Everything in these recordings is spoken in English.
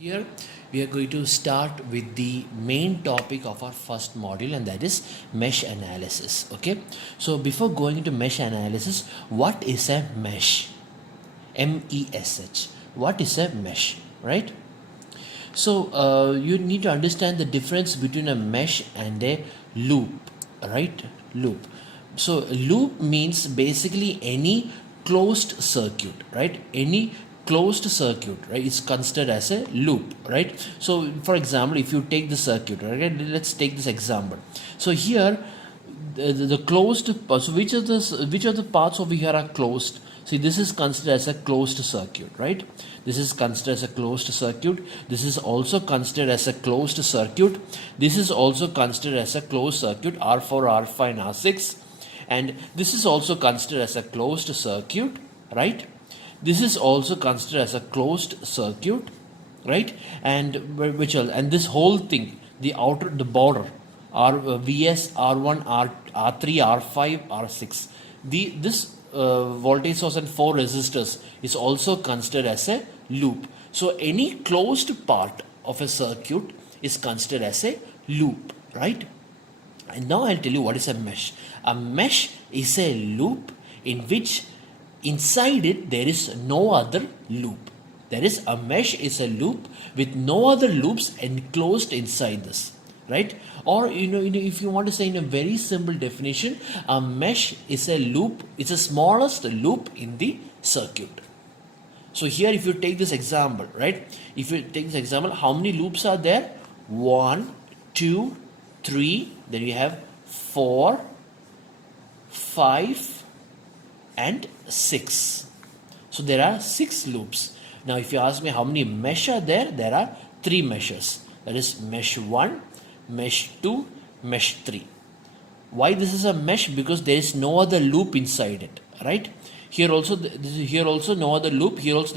Here we are going to start with the main topic of our first module, and that is mesh analysis. Okay, so before going into mesh analysis, what is a mesh? MESH. What is a mesh, right? So you need to understand the difference between a mesh and a loop, right? Loop. So loop means basically any closed circuit, right? Any closed circuit, right, is considered as a loop, right? So for example, if you take the circuit, right, let's take this example. So here the closed, so which of the parts over here are closed? See, this is considered as a closed circuit, right? This is considered as a closed circuit. This is also considered as a closed circuit. This is also considered as a closed circuit, R4, R5 and R6. And this is also considered as a closed circuit, right? This is also considered as a closed circuit, right? And which else? And this whole thing, the border, VS, R1, R3, R5, R6. This voltage source and 4 resistors is also considered as a loop. So any closed part of a circuit is considered as a loop, right? And now I'll tell you what is a mesh. A mesh is a loop in which inside it there is no other loop. There is a mesh is a loop with no other loops enclosed inside this, right? Or if you want to say in a very simple definition, a mesh is a loop, it's the smallest loop in the circuit. So here if you take this example, right, if you take this example, how many loops are there? 1, 2, 3, then you have 4, 5 and 6. So there are 6 loops. Now if you ask me how many mesh are there, there are 3 meshes. That is mesh 1, mesh 2, mesh 3. Why this is a mesh? Because there is no other loop inside it, right? Here also no other loop. Here also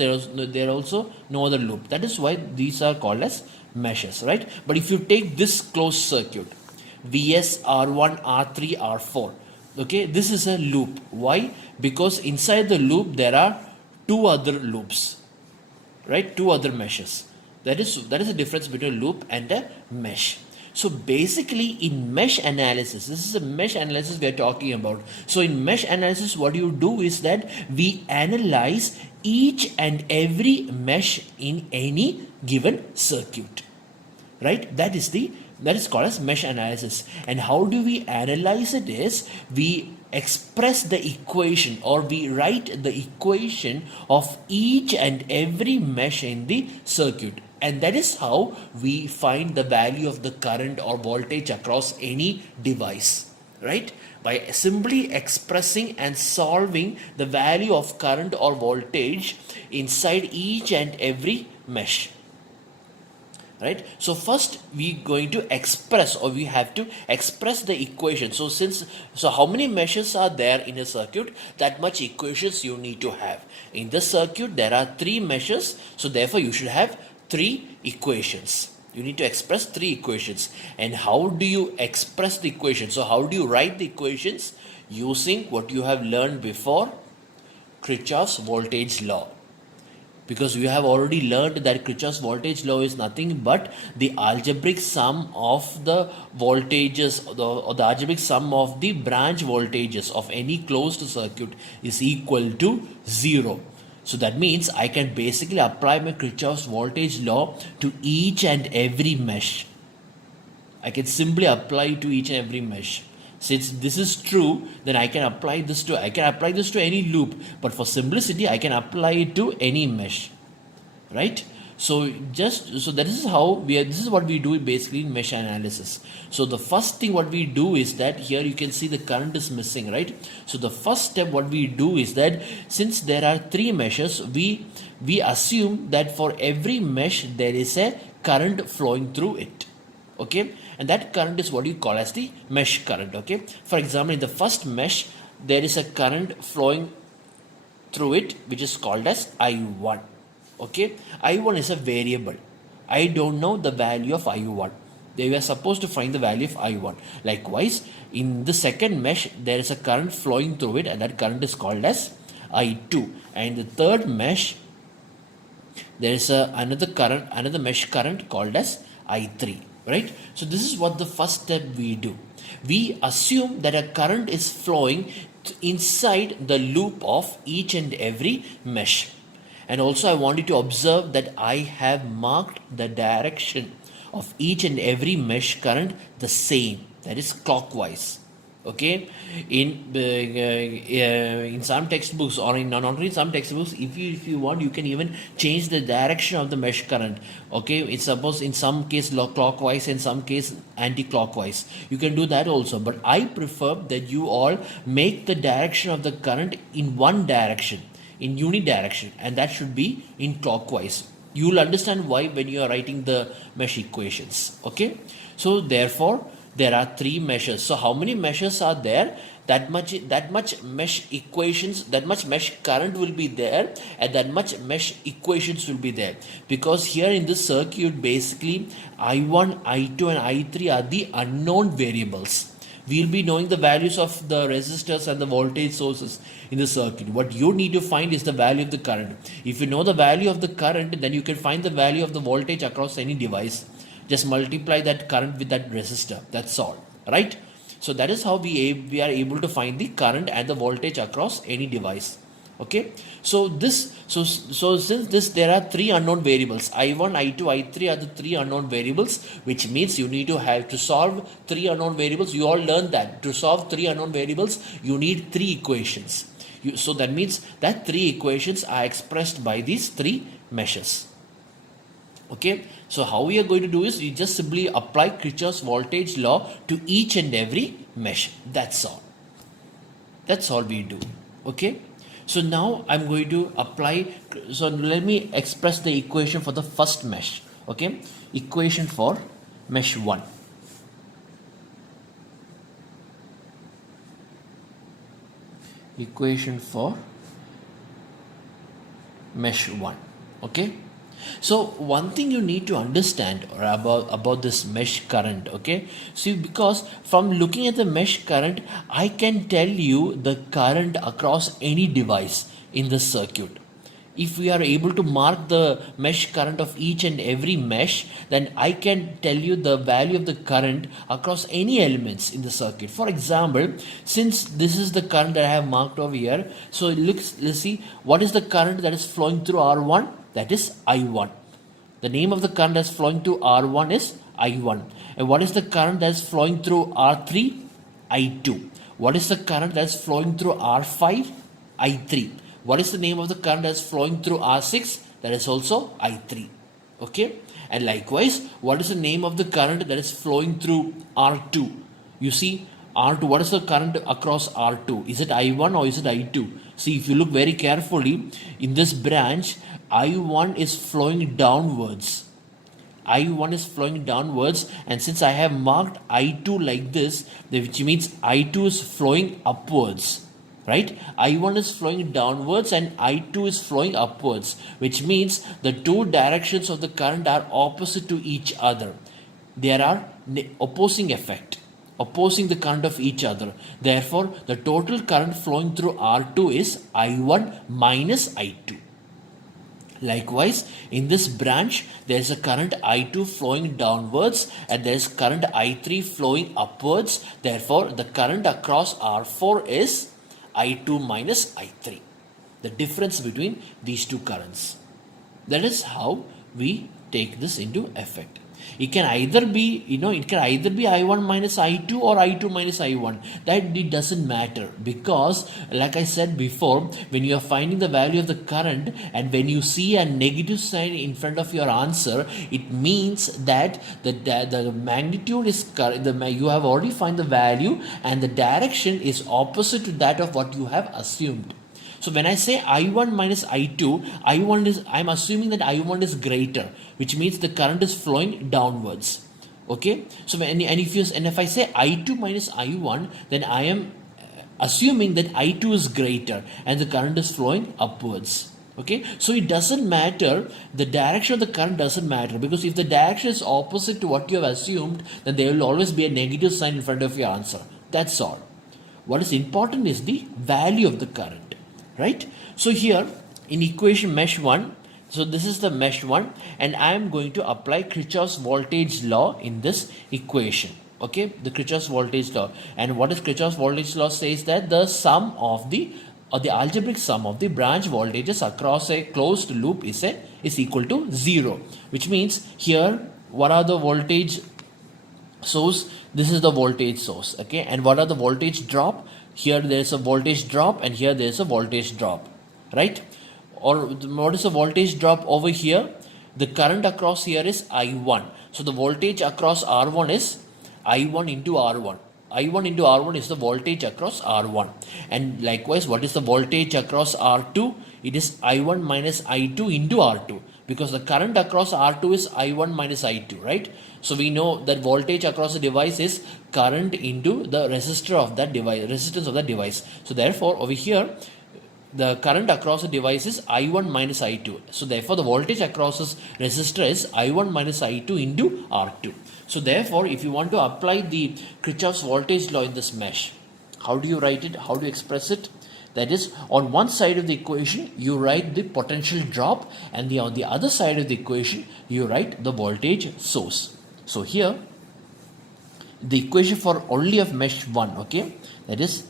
there also no other loop. That is why these are called as meshes, right? But if you take this closed circuit, VS, R1, R3, R4, okay, this is a loop. Why? Because inside the loop there are 2 other loops, right? 2 other meshes. That is the difference between a loop and a mesh. So basically in mesh analysis, this is a mesh analysis we are talking about. So in mesh analysis, what you do is that we analyze each and every mesh in any given circuit, right? That is called as mesh analysis. And how do we analyze it is we express the equation, or we write the equation of each and every mesh in the circuit. And that is how we find the value of the current or voltage across any device, right? By simply expressing and solving the value of current or voltage inside each and every mesh. Right? So first we going to express, or we have to express the equation. So how many meshes are there in a circuit? That much equations you need to have. In the circuit there are 3 meshes, so therefore you should have 3 equations. You need to express 3 equations. And how do you express the equations? So how do you write the equations? Using what you have learned before, Kirchhoff's voltage law. Because we have already learned that Kirchhoff's voltage law is nothing but the algebraic sum of the voltages, or the algebraic sum of the branch voltages of any closed circuit is equal to 0. So that means I can basically apply my Kirchhoff's voltage law to each and every mesh. I can simply apply to each and every mesh. Since this is true, then I can apply this to any loop, but for simplicity I can apply it to any mesh, right? So this is what we do basically in mesh analysis. So the first thing what we do is that here you can see the current is missing, right? So the first step what we do is that since there are 3 meshes, we assume that for every mesh there is a current flowing through it. Okay, and that current is what you call as the mesh current. Okay, for example, in the first mesh there is a current flowing through it which is called as I1. Okay, I1 is a variable. I don't know the value of I1. They were supposed to find the value of I1. Likewise, in the second mesh there is a current flowing through it, and that current is called as I2. And the third mesh there is another mesh current called as I3, right? So this is what the first step we do. We assume that a current is flowing inside the loop of each and every mesh. And also I want you to observe that I have marked the direction of each and every mesh current the same, that is clockwise. Okay, in some textbooks, or in not only some textbooks, if you want, you can even change the direction of the mesh current. Okay, it's suppose in some case clockwise, in some case anti-clockwise, you can do that also, but I prefer that you all make the direction of the current in one direction, in unidirection, and that should be in clockwise. You will understand why when you are writing the mesh equations. Okay, so therefore there are three meshes. So how many meshes are there? That much mesh equations, that much mesh current will be there, and that much mesh equations will be there. Because here in this circuit, basically I1, I2 and I3 are the unknown variables. We'll be knowing the values of the resistors and the voltage sources in the circuit. What you need to find is the value of the current. If you know the value of the current, then you can find the value of the voltage across any device. Just multiply that current with that resistor. That's all, right? So that is how we are able to find the current and the voltage across any device. Okay, so since this, there are three unknown variables, I1, I2, I3 are the three unknown variables, which means you need to have to solve three unknown variables. You all learned that to solve three unknown variables, you need three equations. So that means that three equations are expressed by these three meshes. Okay, so how we are going to do is we just simply apply Kirchhoff's voltage law to each and every mesh. That's all. That's all we do. Okay, so now I'm going to apply. So let me express the equation for the first mesh. Okay, equation for mesh 1. Equation for mesh 1. Okay. So one thing you need to understand about this mesh current, okay? See, because from looking at the mesh current, I can tell you the current across any device in the circuit. If we are able to mark the mesh current of each and every mesh, then I can tell you the value of the current across any elements in the circuit. For example, since this is the current that I have marked over here, so let's see what is the current that is flowing through R1. That is I1. The name of the current that's flowing to R1 is I1. And what is the current that's flowing through R3? I2. What is the current that's flowing through R5? I3. What is the name of the current that's flowing through R6? That is also I3. Okay. And likewise, what is the name of the current that is flowing through R2? You see, R2, what is the current across R2? Is it I1 or is it I2? See, if you look very carefully, in this branch, I1 is flowing downwards. I1 is flowing downwards, and since I have marked I2 like this, which means I2 is flowing upwards, right? I1 is flowing downwards and I2 is flowing upwards, which means the two directions of the current are opposite to each other. There are opposing effect, opposing the current of each other. Therefore, the total current flowing through R2 is I1 minus I2. Likewise, in this branch, there is a current I2 flowing downwards and there is current I3 flowing upwards. Therefore, the current across R4 is I2 minus I3. The difference between these two currents. That is how we take this into effect. It can either be, it can either be I1 minus I2 or I2 minus I1. That it doesn't matter, because like I said before, when you are finding the value of the current and when you see a negative sign in front of your answer, it means that the magnitude is you have already found the value and the direction is opposite to that of what you have assumed. So when I say I1 minus I2, I'm assuming that I1 is greater, which means the current is flowing downwards. Okay. So if I say I2 minus I1, then I am assuming that I2 is greater and the current is flowing upwards. Okay. So it doesn't matter. The direction of the current doesn't matter, because if the direction is opposite to what you have assumed, then there will always be a negative sign in front of your answer. That's all. What is important is the value of the current. Right? So here in equation mesh 1, So this is the mesh 1, and I am going to apply Kirchhoff's voltage law in this equation. Okay, the Kirchhoff's voltage law. And what is Kirchhoff's voltage law? Says that the sum of the algebraic sum of the branch voltages across a closed loop is equal to 0, which means here what are the voltage source? This is the voltage source. Okay, and what are the voltage drop? Here there is a voltage drop, and here there is a voltage drop, right? Or what is the voltage drop over here? The current across here is I1. So the voltage across R1 is I1 into R1. I1 into R1 is the voltage across R1. And likewise, what is the voltage across R2? It is I1 minus I2 into R2, because the current across R2 is I1 minus I2, right? So we know that voltage across the device is current into the resistor of that device, resistance of that device. So therefore, over here, the current across the device is I1 minus I2. So therefore, the voltage across this resistor is I1 minus I2 into R2. So therefore, if you want to apply the Kirchhoff's voltage law in this mesh, how do you write it? How do you express it? That is, on one side of the equation, you write the potential drop, and on the other side of the equation, you write the voltage source. So here, the equation for only of mesh 1, okay, that is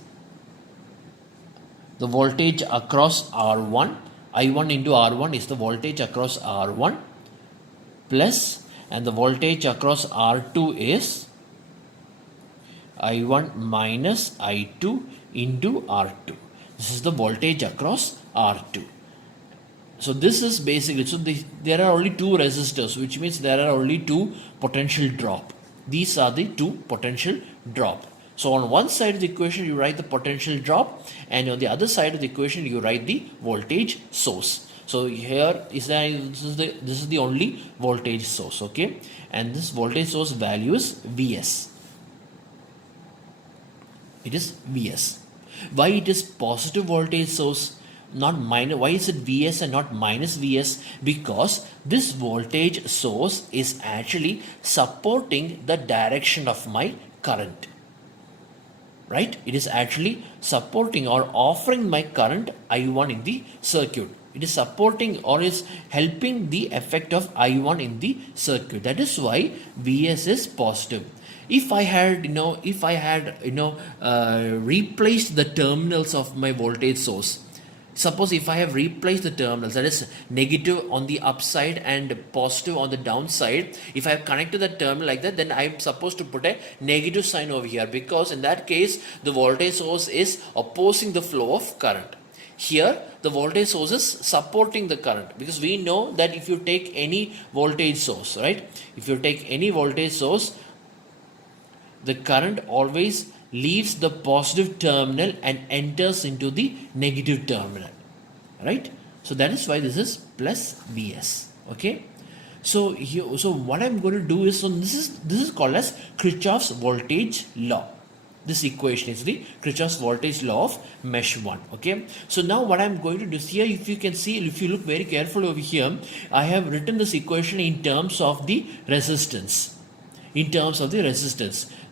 the voltage across R1, I1 into R1 is the voltage across R1, plus, and the voltage across R2 is I1 minus I2 into R2. This is the voltage across R2. So this is basically, so there are only two resistors, which means there are only two potential drop. These are the two potential drop. So on one side of the equation, you write the potential drop, and on the other side of the equation, you write the voltage source. So here is this is the only voltage source, okay, and this voltage source value is Vs. It is Vs. Why it is positive voltage source, not minus? Why is it Vs and not minus Vs? Because this voltage source is actually supporting the direction of my current. Right? It is actually supporting or offering my current I1 in the circuit. It is supporting or is helping the effect of I1 in the circuit. That is why Vs is positive. If I had replaced the terminals of my voltage source, suppose if I have replaced the terminals, that is negative on the upside and positive on the downside, if I have connected the terminal like that, then I am supposed to put a negative sign over here, because in that case the voltage source is opposing the flow of current. Here the voltage source is supporting the current, because we know that if you take any voltage source, right, if you take any voltage source, the current always leaves the positive terminal and enters into the negative terminal, right? So that is why this is plus Vs. Okay, so here, so what I'm going to do is, so this is called as Kirchhoff's voltage law. This equation is the Kirchhoff's voltage law of mesh 1. Okay, so now what I'm going to do is, here if you can see, if you look very carefully over here, I have written this equation in terms of the resistance.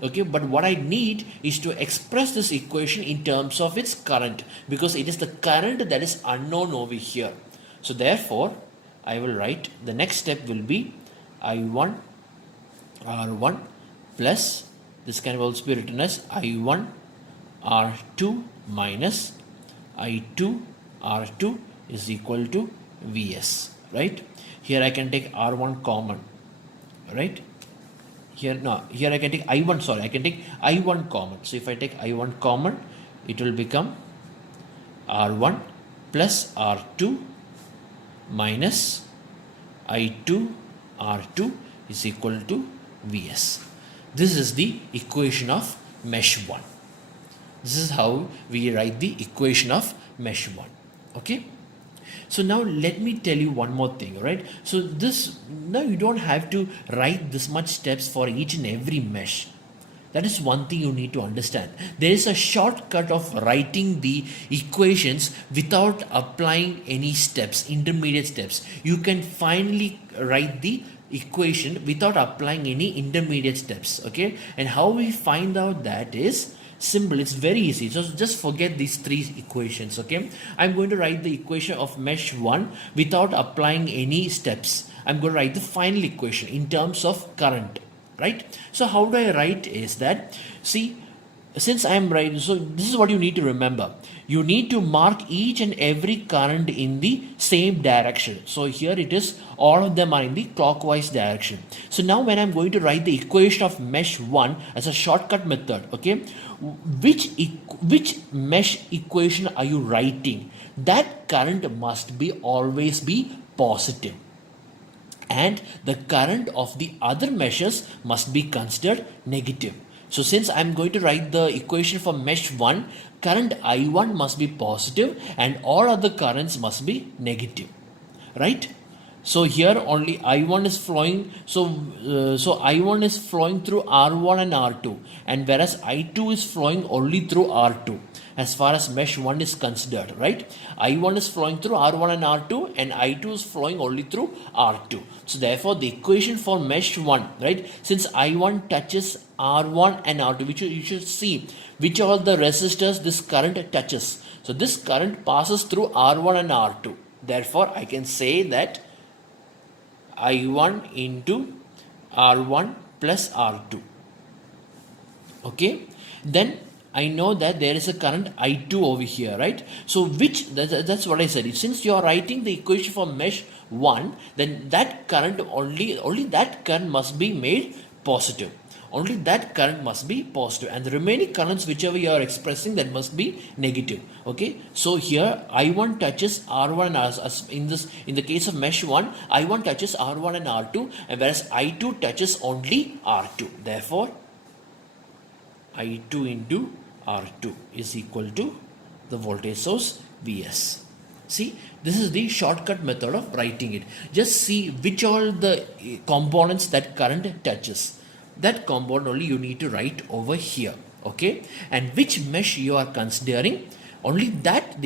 Okay, but what I need is to express this equation in terms of its current, because it is the current that is unknown over here. So therefore I will write, the next step will be I1 R1 plus, this can also be written as I1 R2 minus I2 R2 is equal to Vs, right? Here I can take R1 common, right? Here I can take I1, I can take I1 common. So if I take I1 common, it will become R1 plus R2 minus I2 R2 is equal to Vs. This is the equation of mesh 1. This is how we write the equation of mesh 1. Okay. So now let me tell you one more thing, right? So now you don't have to write this much steps for each and every mesh. That is one thing you need to understand. There is a shortcut of writing the equations without applying any steps, intermediate steps. You can finally write the equation without applying any intermediate steps. Okay, and how we find out that is, Simple, it's very easy. So just forget these three equations, okay? I'm going to write the equation of mesh 1 without applying any steps. I'm going to write the final equation in terms of current, right? So how do I write is that, see, since I am writing, so this is what you need to remember. You need to mark each and every current in the same direction. So here it is, all of them are in the clockwise direction. So now when I'm going to write the equation of mesh 1 as a shortcut method, okay, which mesh equation are you writing? That current must be always be positive, and the current of the other meshes must be considered negative. So since I'm going to write the equation for mesh 1, current I1 must be positive and all other currents must be negative, right? So here only I1 is flowing, so I1 is flowing through R1 and R2, and whereas I2 is flowing only through R2 as far as mesh 1 is considered, right? I1 is flowing through R1 and R2 and I2 is flowing only through R2. So therefore the equation for mesh 1, right, since I1 touches R1 and R2, which you should see which are the resistors this current touches. So this current passes through R1 and R2. Therefore I can say that I1 into R1 plus R2. Okay, then I know that there is a current I2 over here, right? So that's what I said. Since you are writing the equation for mesh 1, then that current only that current must be made positive. Only that current must be positive, and the remaining currents whichever you are expressing, that must be negative. Okay, so here I1 touches R1 as in the case of mesh 1, I1 touches R1 and R2, and whereas I2 touches only R2. Therefore I2 into R2 is equal to the voltage source Vs. See, this is the shortcut method of writing it. Just see which all the components that current touches. That component only you need to write over here, okay? And which mesh you are considering, only that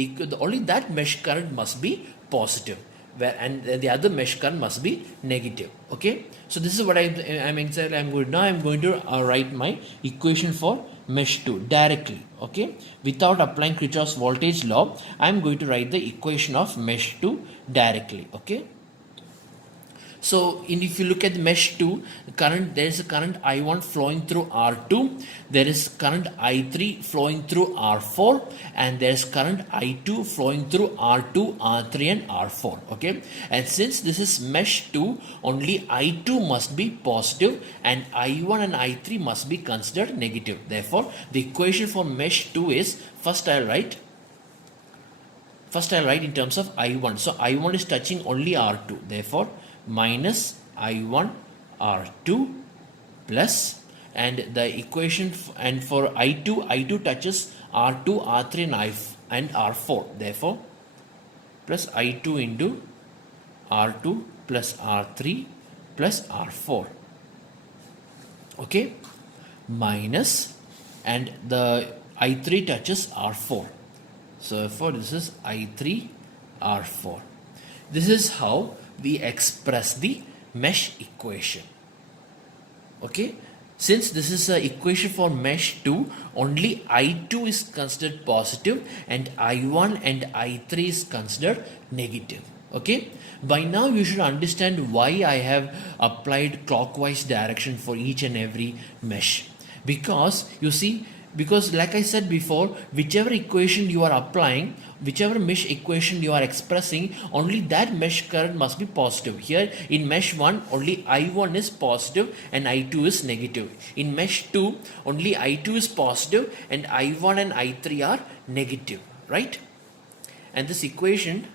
mesh current must be positive, and the other mesh current must be negative. Okay, so this is what I'm going to write my equation for mesh 2 directly. Okay, without applying Kirchhoff's voltage law, I'm going to write the equation of mesh 2 directly. Okay, so if you look at mesh 2, there is a current I1 flowing through R2, there is current I3 flowing through R4, and there is current I2 flowing through R2, R3 and R4. Okay, and since this is mesh 2, only I2 must be positive and I1 and I3 must be considered negative. Therefore, the equation for mesh 2 is, first I'll write in terms of I1. So I1 is touching only R2. Therefore, minus I1 R2 plus, and the equation and for I2 touches R2, R3 and R4. Therefore, plus I2 into R2 plus R3 plus R4. Okay, minus, and the I3 touches R4. So therefore, this is I3 R4. This is how we express the mesh equation. Okay, since this is an equation for mesh 2, only I2 is considered positive and I1 and I3 is considered negative. Okay, by now you should understand why I have applied clockwise direction for each and every mesh, because you see, because like I said before, whichever equation you are applying, whichever mesh equation you are expressing, only that mesh current must be positive. Here in mesh 1, only I1 is positive and I2 is negative. In mesh 2, only I2 is positive and I1 and I3 are negative, right? And this equation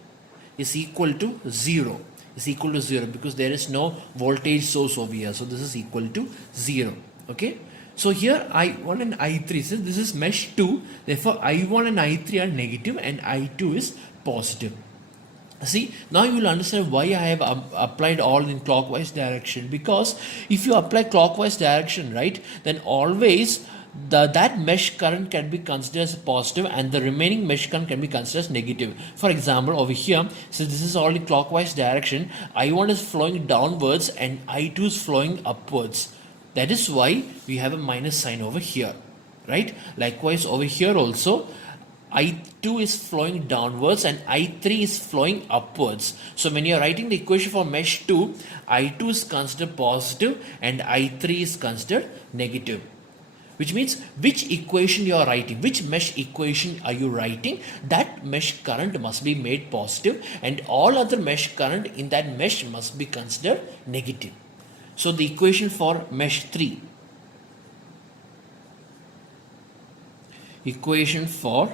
is equal to 0. Is equal to 0 because there is no voltage source over here. So this is equal to 0. Okay. So here I1 and I3, so this is mesh 2, therefore I1 and I3 are negative and I2 is positive. See, now you will understand why I have applied all in clockwise direction, because if you apply clockwise direction, right, then always that mesh current can be considered as positive and the remaining mesh current can be considered as negative. For example, over here, so this is all in clockwise direction, I1 is flowing downwards and I2 is flowing upwards. That is why we have a minus sign over here, right? Likewise over here also, I2 is flowing downwards and I3 is flowing upwards. So when you are writing the equation for mesh 2, I2 is considered positive and I3 is considered negative. Which means which equation you are writing, which mesh equation are you writing, that mesh current must be made positive and all other mesh current in that mesh must be considered negative. So the equation for mesh 3. Equation for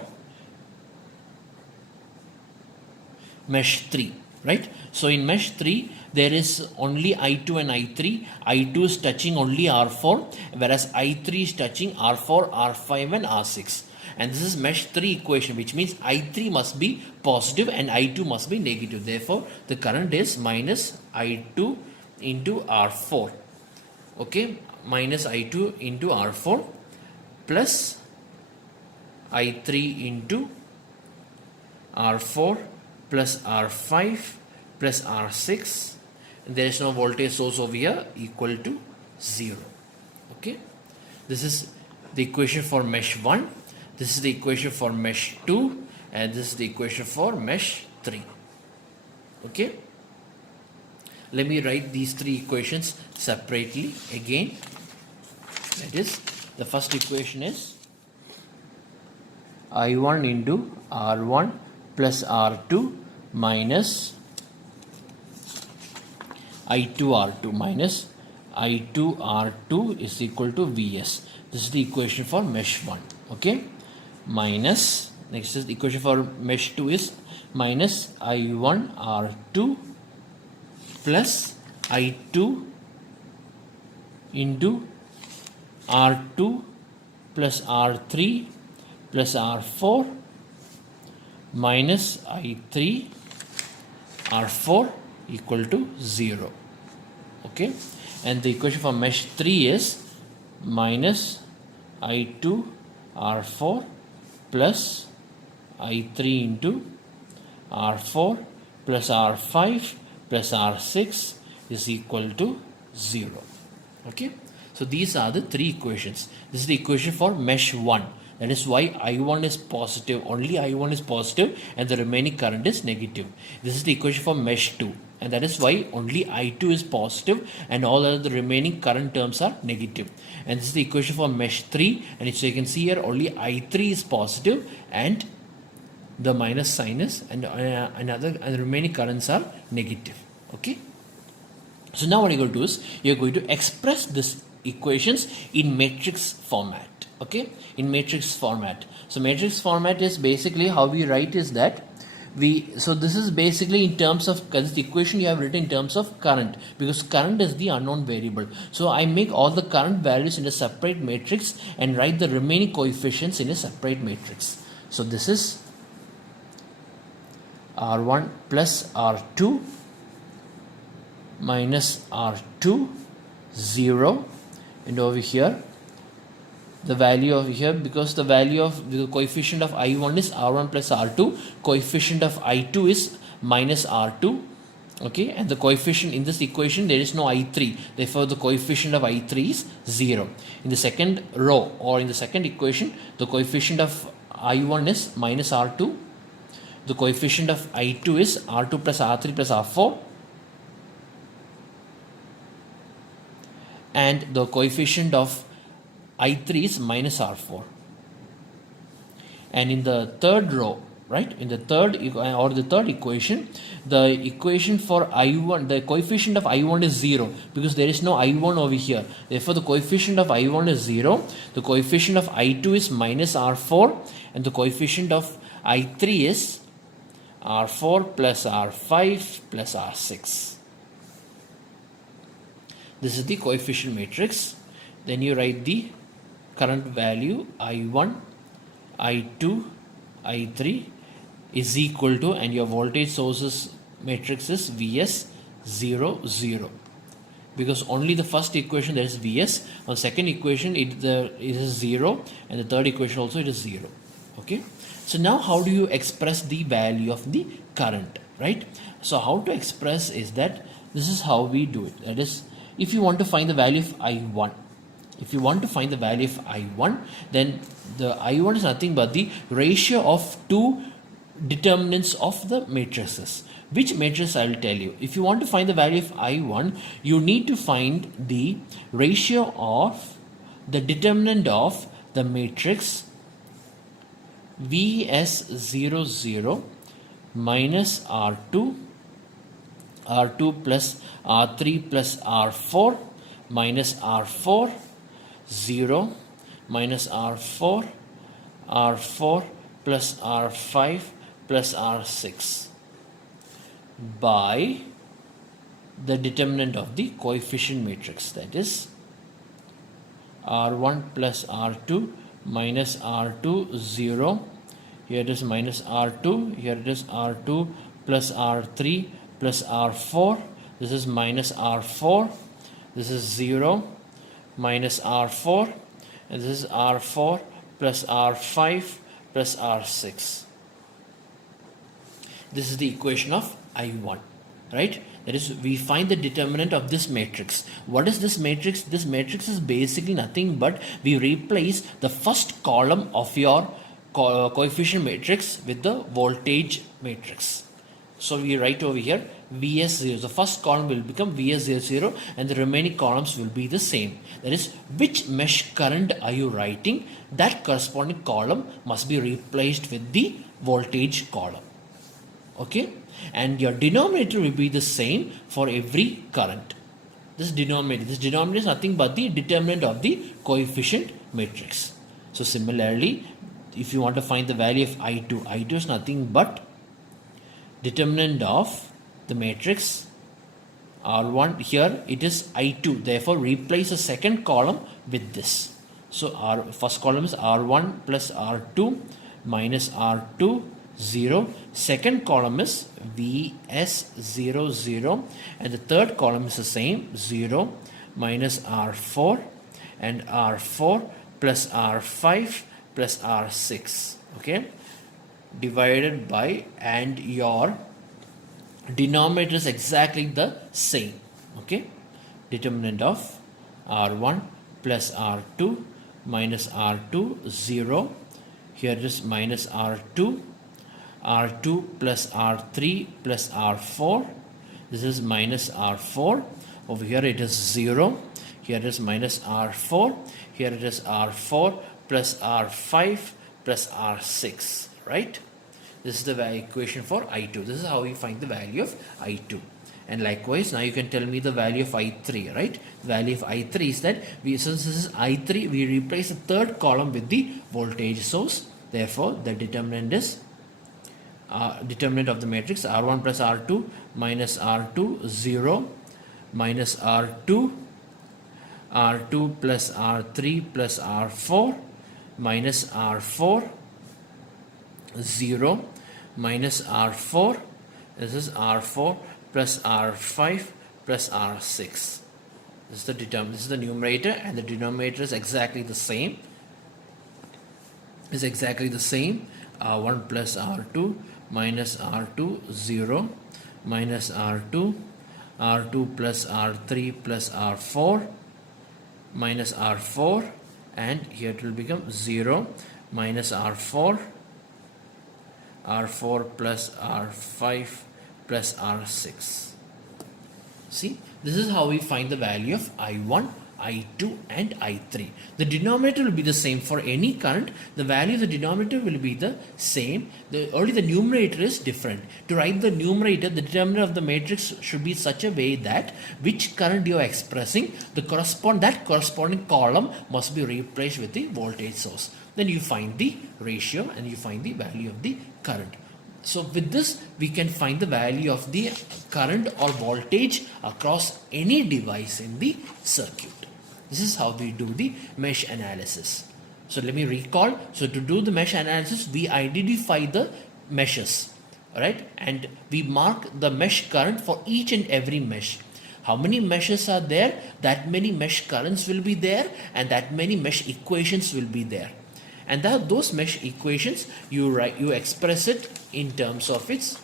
mesh 3, right? So in mesh 3 there is only I2 and I3. I2 is touching only R4 whereas I3 is touching R4, R5 and R6. And this is mesh 3 equation, which means I3 must be positive and I2 must be negative. Therefore the current is minus I2 into R4. Okay, minus I2 into R4 plus I3 into R4 plus R5 plus R6. There is no voltage source over here, equal to 0. Okay, this is the equation for mesh 1, this is the equation for mesh 2, and this is the equation for mesh 3. Okay, let me write these three equations separately again. That is, the first equation is I1 into R1 plus R2 minus I2 R2 minus I2 R2 is equal to Vs. This is the equation for mesh 1. Okay, minus, next is the equation for mesh 2 is minus I1 R2 plus I2 into R2 plus R3 plus R4 minus I3 R4 equal to 0. Okay, and the equation for mesh 3 is minus I2 R4 plus I3 into R4 plus R5 plus R6 is equal to 0. Okay, so these are the three equations. This is the equation for mesh 1. That is why I1 is positive, only I1 is positive and the remaining current is negative. This is the equation for mesh 2, and that is why only I2 is positive and all other remaining current terms are negative. And this is the equation for mesh 3, and so you can see here only I3 is positive and the minus sign is, and the remaining currents are negative. Okay, so now what you're going to do is you're going to express this equations in matrix format. Okay, in matrix format. So matrix format is basically how we write is that so this is basically in terms of, because the equation you have written in terms of current, because current is the unknown variable. So I make all the current values in a separate matrix and write the remaining coefficients in a separate matrix. So this is R1 plus R2 minus R2 0, and over here the value of here, because the value of the coefficient of I1 is R1 plus R2, coefficient of I2 is minus R2. Okay, and the coefficient in this equation there is no I3, therefore the coefficient of I3 is 0. In the second row or in the second equation, the coefficient of I1 is minus R2, the coefficient of I2 is R2 plus R3 plus R4, and the coefficient of I3 is minus R4. And in the third row, right, in the third or the third equation, the equation for I1, the coefficient of I1 is 0 because there is no I1 over here. Therefore the coefficient of I1 is 0, the coefficient of I2 is minus R4, and the coefficient of I3 is R4 plus R5 plus R6. This is the coefficient matrix. Then you write the current value I1, I2, I3 is equal to, and your voltage sources matrix is Vs 0, 0. Because only the first equation there is Vs, on second equation it is 0, and the third equation also it is 0. Okay. So now how do you express the value of the current, right? So how to express is that this is how we do it. That is, if you want to find the value of I1, if you want to find the value of I1, then the I1 is nothing but the ratio of two determinants of the matrices. Which matrix I will tell you. If you want to find the value of I1, you need to find the ratio of the determinant of the matrix VS00 minus R2, R2 plus R3 plus R4 minus R4, 0 minus R4, R4 plus R5 plus R6 by the determinant of the coefficient matrix, that is R1 plus R2 minus R2, 0. Here it is minus R2, here it is R2 plus R3 plus R4. This is minus R4, this is 0 minus R4, and this is R4 plus R5 plus R6. This is the equation of I1, right? That is, we find the determinant of this matrix. What is this matrix? This matrix is basically nothing but we replace the first column of your coefficient matrix with the voltage matrix. So we write over here VS0. The first column will become VS00 and the remaining columns will be the same. That is, which mesh current are you writing? That corresponding column must be replaced with the voltage column. Okay, and your denominator will be the same for every current. This denominator is nothing but the determinant of the coefficient matrix. So similarly, if you want to find the value of I2 is nothing but determinant of the matrix R1. Here it is I2, therefore replace the second column with this. So our first column is R1 plus R2 minus R2, 0. Second column is VS00, and the third column is the same, 0 minus R4 and R4 plus R5 plus R6. Okay, divided by, and your denominator is exactly the same. Okay, determinant of R1 plus R2 minus R2, 0. Here it is minus R2, R2 plus R3 plus R4. This is minus R4. Over here it is 0. Here it is minus R4. Here it is R4 plus R5 plus R6. Right? This is the equation for I2. This is how we find the value of I2. And likewise, now you can tell me the value of I3, right? The value of I3 is that, since this is I3, we replace the third column with the voltage source. Therefore, the determinant is determinant of the matrix R1 plus R2 minus R2, 0 minus R2, R2 plus R3 plus R4 minus R4, 0 minus R4. This is R4 plus R5 plus R6. This is the numerator, and the denominator is exactly the same. R1 plus R2 minus R2, 0 minus R2, R2 plus R3 plus R4 minus R4, and here it will become 0 minus R4, R4 plus R5 plus R6. See, this is how we find the value of I1, I2 and I3. The denominator will be the same for any current. The value of the denominator will be the same. Only the numerator is different. To write the numerator, the determinant of the matrix should be such a way that which current you are expressing, that corresponding column must be replaced with the voltage source. Then you find the ratio and you find the value of the current. So with this, we can find the value of the current or voltage across any device in the circuit. This is how we do the mesh analysis. So let me recall. So to do the mesh analysis, we identify the meshes, right? And we mark the mesh current for each and every mesh. How many meshes are there? That many mesh currents will be there, and that many mesh equations will be there. And those mesh equations, you express it in terms of its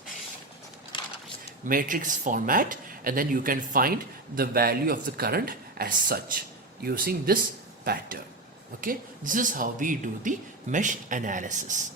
matrix format, and then you can find the value of the current as such using this pattern. Okay, this is how we do the mesh analysis.